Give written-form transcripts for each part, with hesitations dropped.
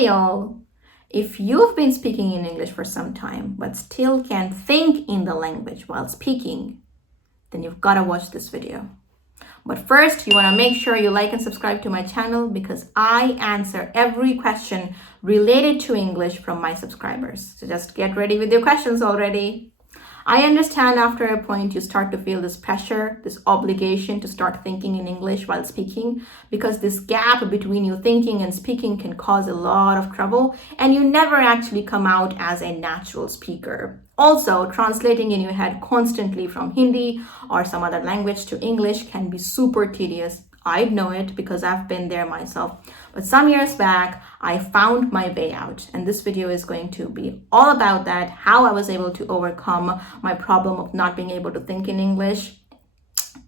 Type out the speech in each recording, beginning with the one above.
Hey y'all! If you've been speaking in English for some time but still can't think in the language while speaking, then you've got to watch this video. But first, you want to make sure you like and subscribe to my channel because I answer every question related to English from my subscribers. So just get ready with your questions already. I understand after a point you start to feel this pressure, this obligation to start thinking in English while speaking, because this gap between you thinking and speaking can cause a lot of trouble and you never actually come out as a natural speaker. Also, translating in your head constantly from Hindi or some other language to English can be super tedious. I know it because I've been there myself. But some years back, I found my way out. And this video is going to be all about that, how I was able to overcome my problem of not being able to think in English.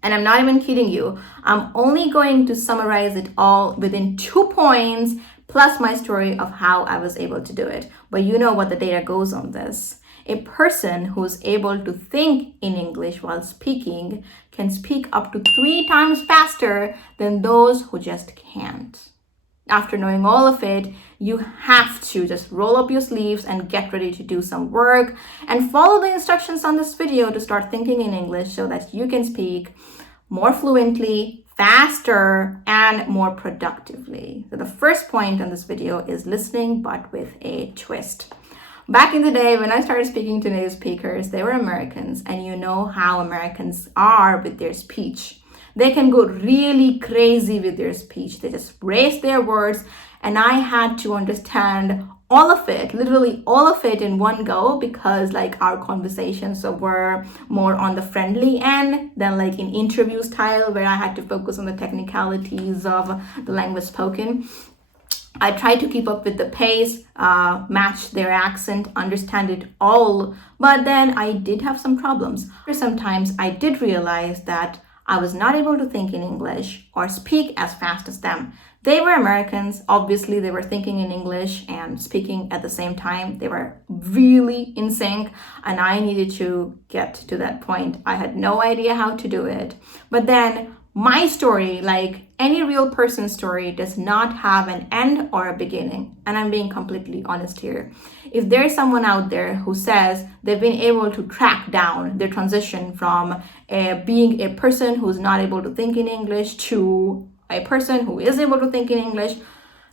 And I'm not even kidding you. I'm only going to summarize it all within 2 points, plus my story of how I was able to do it. But you know what the data goes on this. A person who's able to think in English while speaking can speak up to 3 times faster than those who just can't. After knowing all of it, you have to just roll up your sleeves and get ready to do some work and follow the instructions on this video to start thinking in English so that you can speak more fluently, faster, and more productively. So the first point on this video is listening, but with a twist. Back in the day when I started speaking to native speakers, they were Americans, and you know how Americans are with their speech. They can go really crazy with their speech. They just race their words, and I had to understand all of it, literally all of it in one go, because our conversations were more on the friendly end than in interview style where I had to focus on the technicalities of the language spoken. I tried to keep up with the pace, match their accent, understand it all, but then I did have some problems. Sometimes I did realize that I was not able to think in English or speak as fast as them. They were Americans, obviously they were thinking in English and speaking at the same time. They were really in sync and I needed to get to that point. I had no idea how to do it. But then my story, like any real person's story, does not have an end or a beginning. And I'm being completely honest here. If there's someone out there who says they've been able to track down their transition from being a person who's not able to think in English to a person who is able to think in English,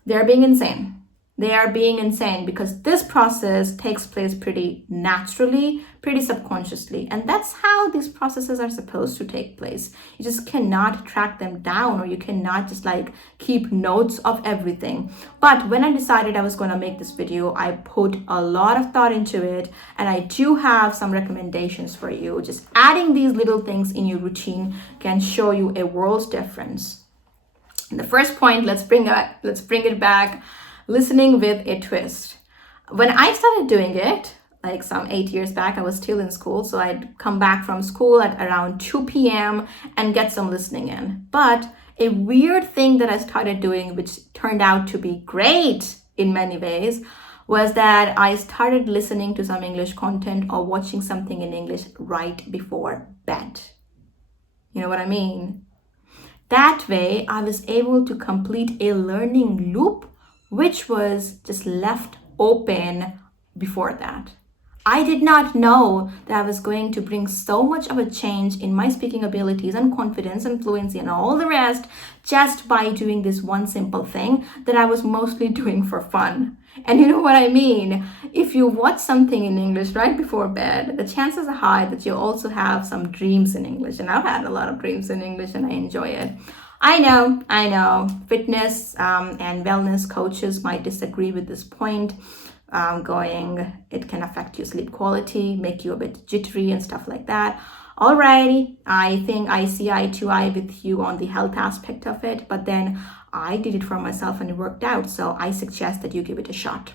they're being insane. They are being insane because this process takes place pretty naturally, pretty subconsciously. And that's how these processes are supposed to take place. You just cannot track them down, or you cannot just keep notes of everything. But when I decided I was going to make this video, I put a lot of thought into it. And I do have some recommendations for you. Just adding these little things in your routine can show you a world's difference. And the first point, let's bring it back. Listening with a twist. When I started doing it, some 8 years back, I was still in school. So I'd come back from school at around 2 p.m. and get some listening in. But a weird thing that I started doing, which turned out to be great in many ways, was that I started listening to some English content or watching something in English right before bed. You know what I mean? That way, I was able to complete a learning loop which was just left open before that. I did not know that I was going to bring so much of a change in my speaking abilities and confidence and fluency and all the rest just by doing this one simple thing that I was mostly doing for fun. And you know what I mean? If you watch something in English right before bed, the chances are high that you also have some dreams in English. And I've had a lot of dreams in English and I enjoy it. I know. Fitness and wellness coaches might disagree with this point, it can affect your sleep quality, make you a bit jittery and stuff like that. Alrighty, I think I see eye to eye with you on the health aspect of it, but then I did it for myself and it worked out, so I suggest that you give it a shot.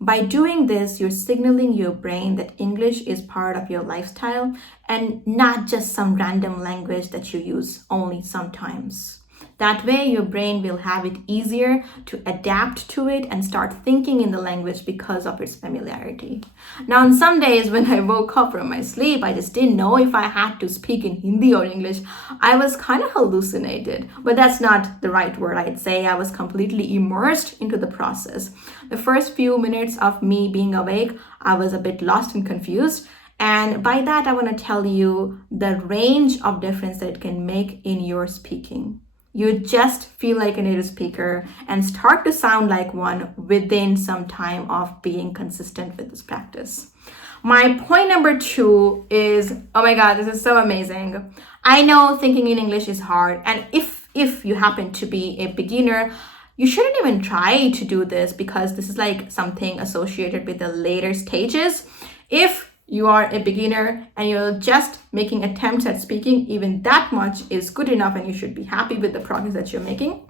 By doing this, you're signaling your brain that English is part of your lifestyle and not just some random language that you use only sometimes. That way, your brain will have it easier to adapt to it and start thinking in the language because of its familiarity. Now, on some days when I woke up from my sleep, I just didn't know if I had to speak in Hindi or English. I was kind of hallucinated, but that's not the right word. I'd say I was completely immersed into the process. The first few minutes of me being awake, I was a bit lost and confused. And by that, I want to tell you the range of difference that it can make in your speaking. You just feel like a native speaker and start to sound like one within some time of being consistent with this practice. My point number 2 is, oh my God, this is so amazing. I know thinking in English is hard. And if you happen to be a beginner, you shouldn't even try to do this because this is like something associated with the later stages. If you are a beginner and you're just making attempts at speaking, even that much is good enough and you should be happy with the progress that you're making.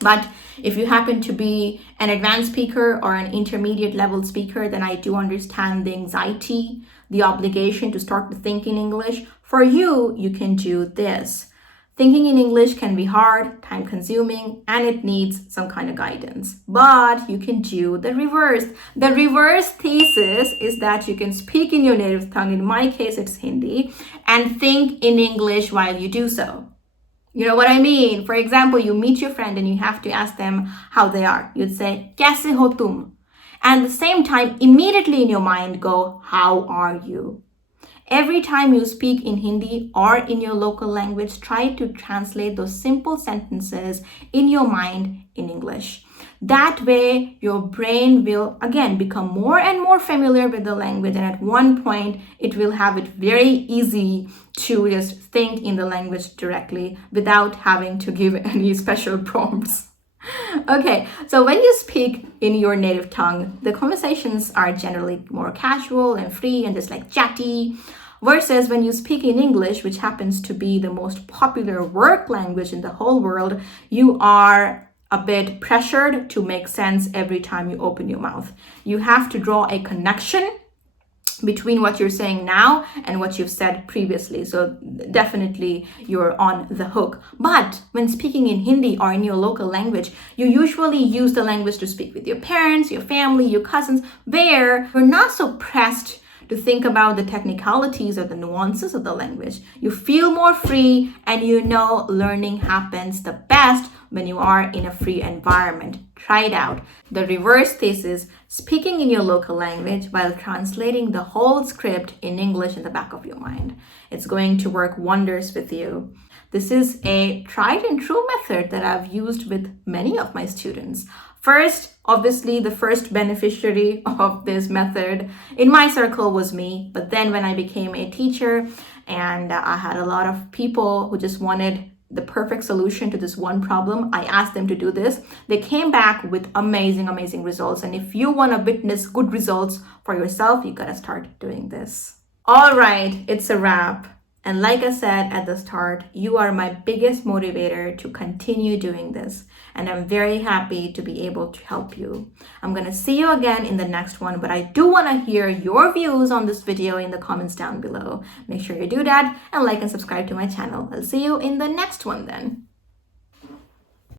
But if you happen to be an advanced speaker or an intermediate level speaker, then I do understand the anxiety, the obligation to start to think in English. For you, you can do this. Thinking in English can be hard, time consuming, and it needs some kind of guidance. But you can do the reverse. The reverse thesis is that you can speak in your native tongue, in my case it's Hindi, and think in English while you do so. You know what I mean? For example, you meet your friend and you have to ask them how they are. You'd say, "Kaise ho tum?" And at the same time, immediately in your mind go, "How are you?" Every time you speak in Hindi or in your local language, try to translate those simple sentences in your mind in English. That way, your brain will again become more and more familiar with the language, and at one point, it will have it very easy to just think in the language directly without having to give any special prompts. Okay, so when you speak in your native tongue, the conversations are generally more casual and free and just like chatty. Versus when you speak in English, which happens to be the most popular work language in the whole world, you are a bit pressured to make sense every time you open your mouth. You have to draw a connection between what you're saying now and what you've said previously. So definitely you're on the hook. But when speaking in Hindi or in your local language, you usually use the language to speak with your parents, your family, your cousins, where you're not so pressed to think about the technicalities or the nuances of the language. You feel more free, and you know learning happens the best when you are in a free environment. Try it out. The reverse thesis, speaking in your local language while translating the whole script in English in the back of your mind. It's going to work wonders with you. This is a tried and true method that I've used with many of my students. First, obviously, the first beneficiary of this method in my circle was me. But then when I became a teacher and I had a lot of people who just wanted the perfect solution to this one problem, I asked them to do this. They came back with amazing, amazing results. And if you want to witness good results for yourself, you got to start doing this. All right, it's a wrap. And like I said at the start, you are my biggest motivator to continue doing this. And I'm very happy to be able to help you. I'm going to see you again in the next one, but I do want to hear your views on this video in the comments down below. Make sure you do that and like and subscribe to my channel. I'll see you in the next one then.